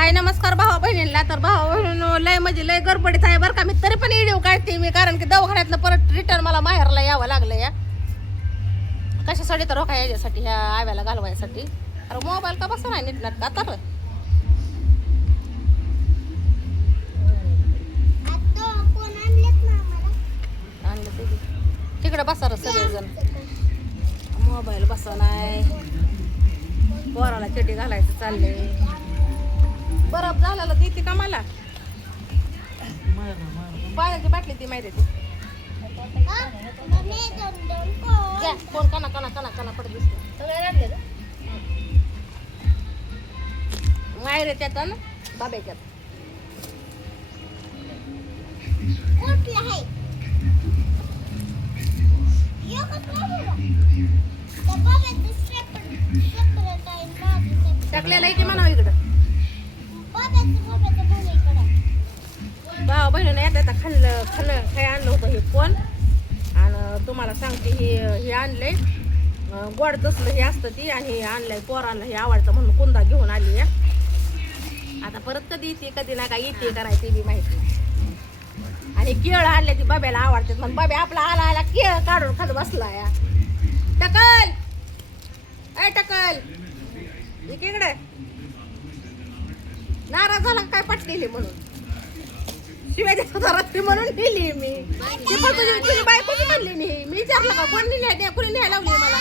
हाय नमस्कार भावा बहिणींना. तर भावा बहिणींनो लय म्हणजे लय गडबडीत आहे बरं का. मी तरी पण व्हिडिओ काढते मी, कारण की दवाखान्यातनं परत रिटर्न मला माहेरला यावं लागलं या. कशासाठी तर रोखा याच्यासाठी, ह्या आव्याला घालवायसाठी. अरे मोबाईल का बसा नाही नीट नाटका तर आणलं ते तिकडे बसा रे सगळेजण. मोबाईल बसा नाही, पोराला चड्डी घालायचं चाललंय. बरफ झालेलं देते का मला? पाण्याची बाटली ती माहिती ती द्या. कोण कना कना कना कना पडत दिसत मायरे त्यात ना बाब्याच्यात. टाकलेलं आहे की म्हणा इकडं. भावा बहिणीने येता येता खाल्लं खाल्लं काय आणलं होतं हे कोण. आणि तुम्हाला सांगते हे आणलंय गोड तसलं हे असतं ती. आणि हे आणलंय पोरांना हे आवडतं म्हणून कुंदा घेऊन आली आहे. आता परत कधी येते कधी ना काय येते करायची ती बी माहिती नाही. आणि केळ आणले ती बाब्याला आवडतात म्हणून बाब्या आपला आला आला केळ काढून खात बसला या. टकल ए टकल इकडे. नाराज झाला काय पटलेली म्हणून शिवाय देत होता रात्री म्हणून नेली मी. ती पण तुझी बायकोची म्हणली नाही. मी विचारलं का कोण नेली कोणी न्यायला लावली मला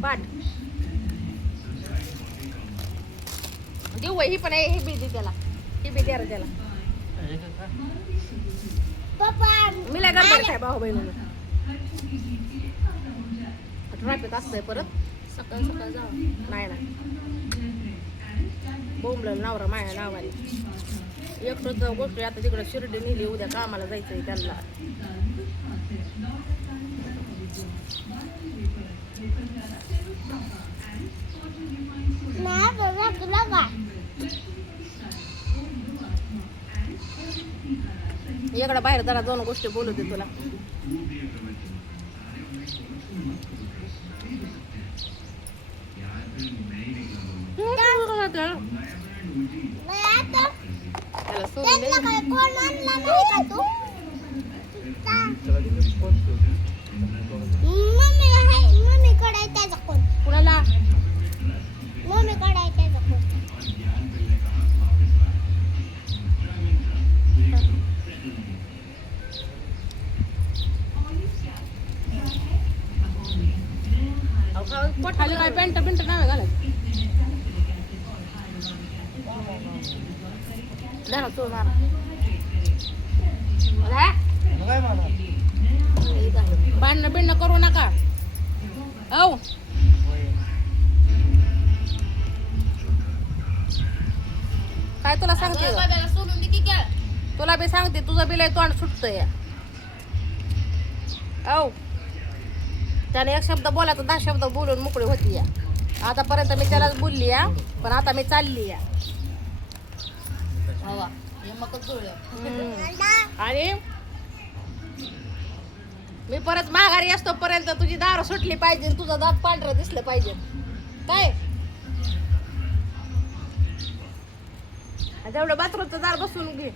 बाट देऊ. ही पण आहे, हे बी दे त्याला, हे बी द्या रे त्याला. मी लय गडबड आहे भाऊ बहिणीनं. ट्रॅफिक असतंय परत सकाळ सकाळ जावं नाही ना. बोंबलं नवरा माया नावाने एकटंच गोष्ट. आता तिकडं शिर्डी नेली, उद्या कामाला जायचंय त्यांना. इकडं बाहेर जरा दोन गोष्टी बोलू दे तुला. त्याला सोडून दे. कुणाला खाली काय पॅन्ट बिंट नाही घालायचं. तो मारा भांडणं बिंडणं करू नका. औ काय तुला सांगते, तुला बी सांगते तुझं बिल तोंड सुटतंय. औ त्याने एक शब्द बोलायचा 10 शब्द बोलून मोकळी होती या. आतापर्यंत मी त्यालाच बोलली या, पण आता मी चालली या. आणि मी परत माघारी असतो पर्यंत तुझी दार सुटली पाहिजे, तुझं दात पांढरं दिसलं पाहिजे. काय तेवढं बाथरूमचं दार बसून घे.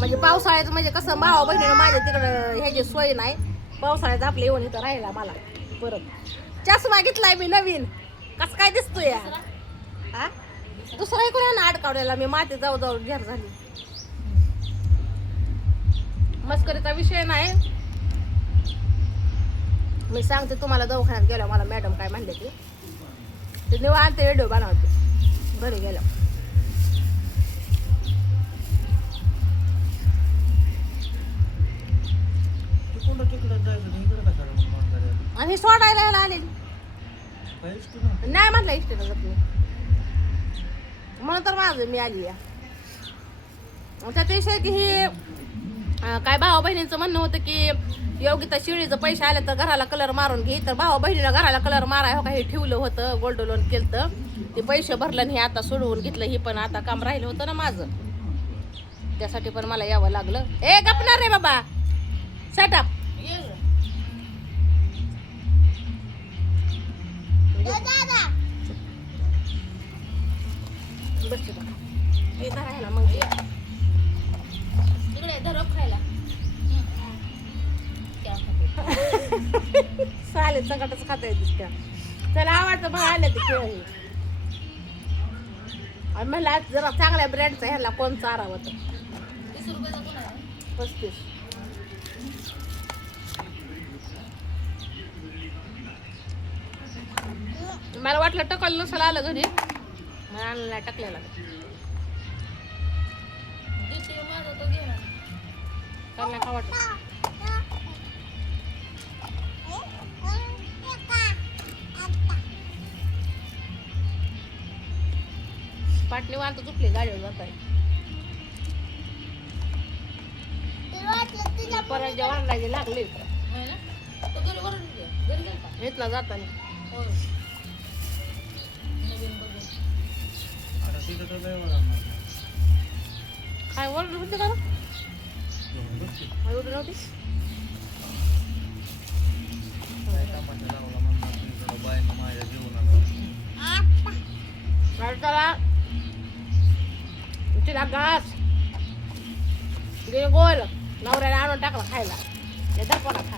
म्हणजे पावसाळ्याचं म्हणजे कसं भावा बहिणीनं माझ्या तिकडं ह्याची सोय नाही. पावसाळ्यात आपल्या येऊन इथं राहिला मला. परत चष्मा घेतलाय मी नवीन. कसं काय दिसतोय या हा. दुसरा कोणी ना अडकावलेला मी माती जाऊ जाऊ घेर झाली. मस्करीचा विषय नाही. मी सांगते तुम्हाला दवाखान्यात गेलो मला मॅडम काय म्हणले ते निवांत व्हिडिओ बनवते घरी गेलो. आणि सोडायला यायला आलेली नाही म्हटलं इष्टीला जात मी म्हणून तर माझं मी आली या. त्यात विषय की ही काय भावा बहिणींचं म्हणणं होतं की योगिता शिळीचं पैसे आले तर घराला कलर मारून घे. तर भावा बहिणीला घराला कलर माराय हो का हे ठेवलं होतं, गोल्ड लोन केलं तर ते पैसे भरलं आणि हे आता सोडवून घेतलं. ही पण आता काम राहिलं होतं ना माझं, त्यासाठी पण मला यावं लागलं. ए गपणार रे बाबा शट अप. बसते बघा हे धरायला मग ये. तिकडे धरप खायला चालेल सगळंच खाता येते त्या त्याला आवडतं बघ आलं ते खेळ हे. आणि म्हणलं आज जरा चांगल्या ब्रँडचा ह्याला कोण चारावं तर 20 रुपयाचा कोण आहे 35. मला वाटलं टकल नसल आलं घरी मला आणलं नाही टाकलेला दिवशी माझा तो घे ना त्यांना का वाटत पाटणी वाहत चुकली गाडीवर जात आहे परत जेवण लागले होय ना तो घरी वरून घरी गेला का इथला जाताना होय नवीन बघून काय ओरडत होते का ओरडत नव्हती त्याला तिला घास गोल नवऱ्याला आणून टाकला खायला ते दर्पणा खा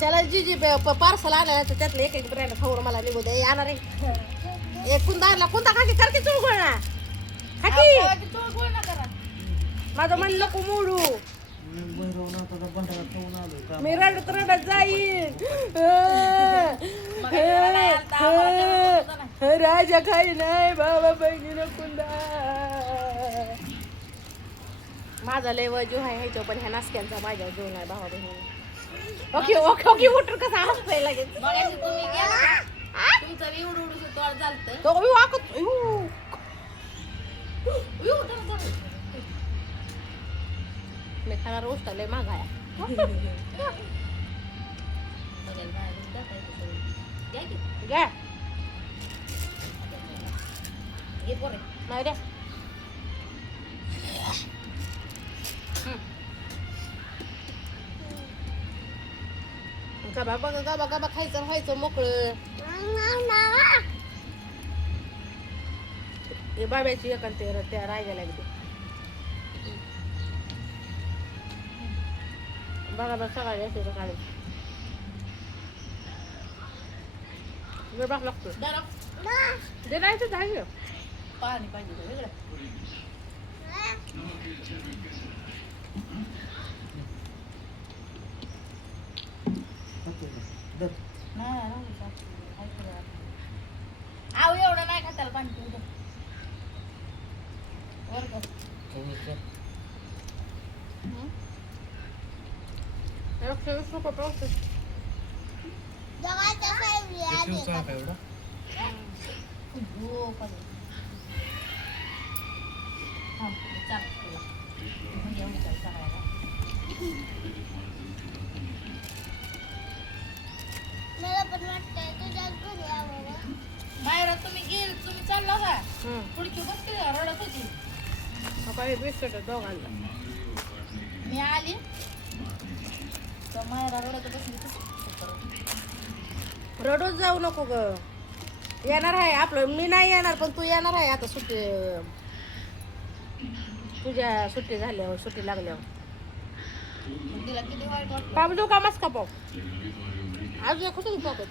त्याला जी जी पार्सल आलं तर त्यातलं एक ब्रँड खाऊन मला निघू दे येणार आहे एक कुंदा खाकी करकी चुळगोळ ना खाकी तो गोळ ना करा माझं मन नको मोडू मी रडत जाईन राजा काही नाही बाबा बहिणीनं कुंदा माझा लय जीव आहे ह्याच्या पण ह्या नासक्यांचा माझ्या जीव नाही भावा बहिणी ओके ओके ओके उठून कसा हसतोय लगेच मगाशी तुम्ही गेला का? तुमचं एवढं एवढं तोड चालतं तो मी वाकत मी खाणार रोस्ट लय मागाया बघायला बाहेरून जाता येतं सगळं. या की. घ्या ये पोरे. नाही रे गबा बघा गबा गबा खायचं व्हायचं मोकळं हे बाब्याची एकांत त्या राहायला लागते बघा बघ सकाळी येते सकाळी गरबाक लागतो दारा. ते राहायचं झालं पाणी पाहिजे का वेगळं नाही राहू दे, काय करावं? आव एवढं नाही खाताला पाणी पिऊ दे. वर कर. हो, पाणी. थांब, चाल तुला. मग येऊन जाऊ सगळ्याला. मला पण वाटतंय तुझ्याच घरी यावं बाहेर तुम्ही चालला का पुढची बसते रडत होती काही बिस्किट दोघांना मी आली तर मायरा रडत बसली रडूच जाऊ नको ग येणार आहे आपलं मी नाही येणार पण तू येणार आहे आता सुट्टी तुझ्या सुट्टी झाल्यावर सुट्टी लागल्यावर तिला किती वाईट वाटलं पाव देऊ का मस्त का पाव अजून एक होतं पॉकेट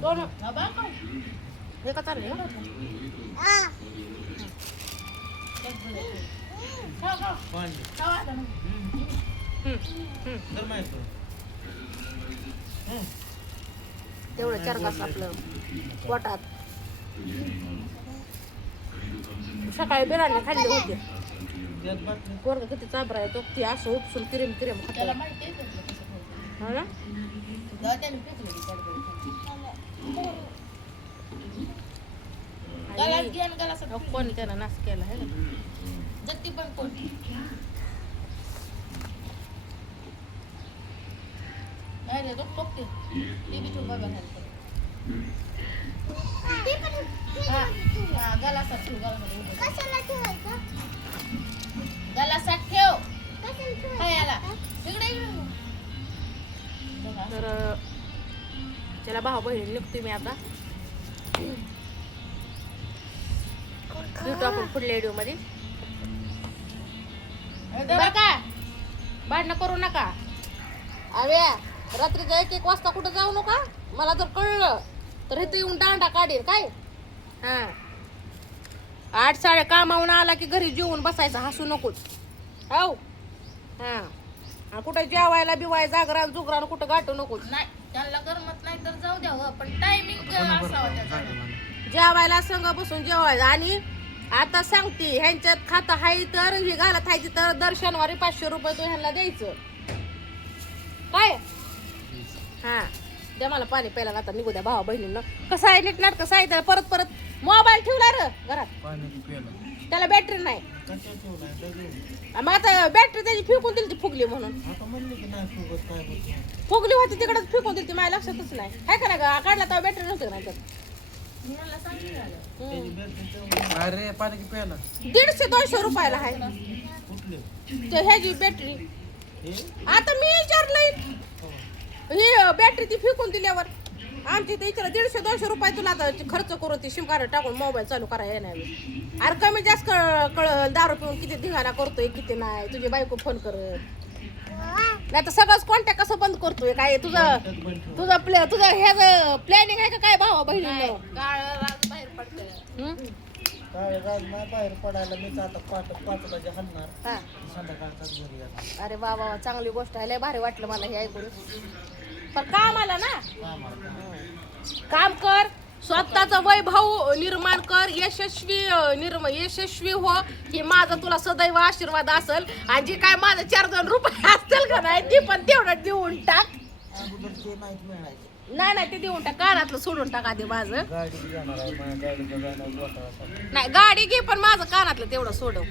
दोन एका चालले ना तेवढं चार घास आपलं पोटात सकाळी बिर्याणी खाल्ली होती पोरग किती चाबरा आहे तो ती असं उपसून क्रीम क्रीम त्याला खात माहिती आहे कसं खायचं. हा ना त्याने फेकलं की कडबड. गलास घे आणि गलासात अहो, कोणी त्यानं नाश केला आहे ना जगती पण कोण नाही रे तो टोकते ते बी ठेवून बघा हा गलासात ठेव गलासात उभं. कशाला ठेवायचं गलासात ठेव कशाला खायला ठेवायचं इकडे इकडे तर त्याला भाऊ बहीण निघते मी आता. भेटू आपण पुढल्या व्हिडिओ मध्ये. बरं का, भांडणं करू नका. आव्या रात्रीच्या 1-1 वाजता कुठं जाऊ नका. मला जर कळलं तर इथे येऊन दांडा काढेल काय. हा 8 साडे कामावून आला की घरी जेवून बसायचं, हसू नकोच. हो हा कुठं जेवायला बिवाय जागरान जुगरान कुठं गाठू नकोच. नाही त्यांना करमत नाही तर जाऊ द्या हो, पण टायमिंग असावा त्याचा. जेवायला संग बसून जेवायचं. आणि आता सांगते ह्यांच्यात खातं हाय तर हे घालत हायची तर दर शनिवारी 500 रुपये तू ह्यांना द्यायचं काय. हा द्या मला पाणी प्यायला. आता निघू द्या भावा बहिणींना. कसं आहे नीट नाटक सांगितलं. परत मोबाईल ठेवला र घरात, त्याला बॅटरी नाही. मग आता बॅटरी त्याची फेकून दिली ती, फुगली म्हणून. फुगली होती तिकडच फेकून दिली ती, माझ्या लक्षातच नाही. काय करा ग, काढला तेव्हा बॅटरी नव्हती नाही तर. अरे पाणी प्यायला 150-200 रुपयाला आहे ते ह्याची बॅटरी. आता मी विचारलंय ही बॅटरी ती फेकून दिल्यावर आमची इथे विचार 150-200 रुपये तुला आता खर्च करून ती सिम कार्ड टाकून मोबाईल चालू करायला येणार. अरे कमी जास्त कळ दारू पिऊन किती धिंगाणा करतोय किती नाही. तुझी बायको फोन करत नाही तर सगळंच कॉन्टॅक्ट कसं बंद करतोय. काय तुझं ह्याचं प्लॅनिंग आहे का काय भावा बहिणीला. काळ राज बाहेर पडतं. काय राज नाही बाहेर पडायला. मीच आता 5 वाजे हलणार. हा संध्याकाळचाच घरी येणार. अरे वा वा चांगली गोष्ट आहे. लय भारी वाटलं मला हे ऐकून. पण काम आलं ना, काम कर, स्वतःचा वैभव निर्माण कर, यशस्वी हो. हे माझा तुला सदैव आशीर्वाद असेल. आणि जे काय माझं 4 रुपये असतील का नाही ती पण तेवढं देऊन टाक. अगोदर ते नाहीच मिळायचे. नाही ते देऊन टाक. कानातलं सोडून टाक आधी माझं. गाडी जाणार आहे, माझ्या गाडीचं जाणार गोठा. नाही गाडी घे पण माझं कानातलं तेवढं सोडव.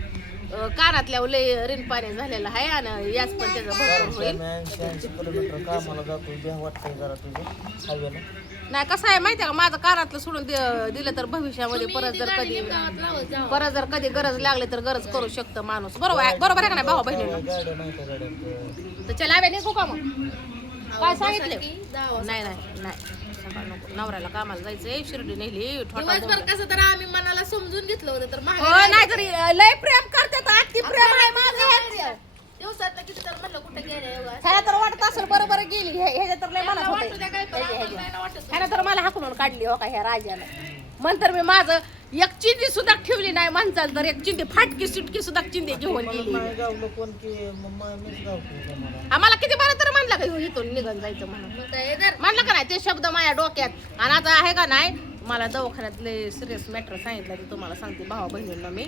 कानातल्या लय ऋण पाणी झालेलं आहे आणि याच पण त्याचं भरपूर होईल. 80 किलोमीटर कामाला जातो. द्या वाटतंय जरा तुझं हवेला. नाही कसं आहे माहिती आहे का, माझं कानातलं सोडून दिलं तर भविष्यामध्ये परत जर कधी गरज लागली तर गरज करू शकतं माणूस. बरोबर आहे का नाही भावा बहिणीला. गाड्या नाही त्या गाड्यात. तर चला निघू का मग. काय सांगितले नाही सकाळ नको. नवऱ्याला कामाला जायचंय. शिर्डी नेली दिवसभर कसं तर आम्ही मनाला समजून घेतलं होतं तर नाही तरी लय प्रेम करतात. अति प्रेम आहे माझं. दिवसात किती तर म्हणलं कुठे गेले ह्याला तर वाटत असेल बरोबर गेली. ह्याच्या तर लय मनात होते. ह्याला तर मला हाकलून काढली हो का ह्या राजाला. म्हणतर मी माझं एक चिंदी सुद्धा ठेवली नाही. म्हणचाल तर एक चिंदी फाटकी सुटकी सुद्धा चिंदी घेऊन गेली. नाही गावलं कोण की मीच गावतो मला. आम्हाला किती बरं तर म्हणलं का इथून निघून जायचं म्हणून. म्हणलं का नाही ते शब्द माझ्या डोक्यात. आणि आता आहे का नाही मला दवाखान्यात लय सिरियस मॅटर सांगितलं ते तुम्हाला सांगते भावा बहिणींना मी.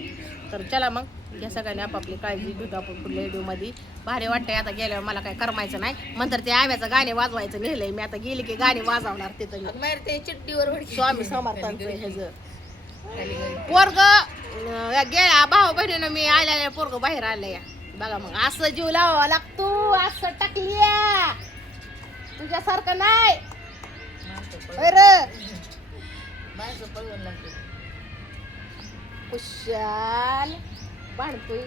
तर चला मग या सगळ्यांनी आपापली काळजी भेटू आपण पुढल्या व्हिडिओमध्ये. भारी वाटतंय आता गेल्यावर मला काय करमायचं नाही. म्हणतर ते आव्याचं गाणे वाजवायचं नेलंय मी. आता गेली की गाणे वाजवणार तिथं ते चिट्टीवर स्वामी समर्थांचं ह्याचं पोरग गेला भाऊ बहिणीनं मी आल्या पोरग बाहेर आलंय. बघा मग असं जीव लावावा लागतो. असं टाकली तुझ्यासारखं नाही. माणसं पळवून लागते. खुशाल भांडतोय.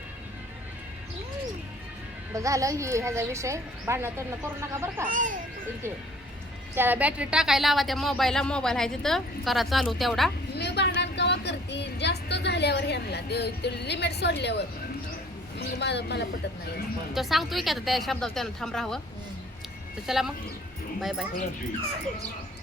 झालं ही ह्याचा विषय. भांडणं तोडणं करू नका बरं का. इथे त्याला बॅटरी टाकायला लावा त्या मोबाईलला. मोबाईल आहे तिथं करा चालू तेवढा. मी भांडण केव्हा करते जास्त झाल्यावर ह्यांना ते लिमिट सोडल्यावर मला पटत नाही. तो सांगतोय की आता त्या शब्दावर त्यानं थांब राहावं. तर चला मग बाय बाय.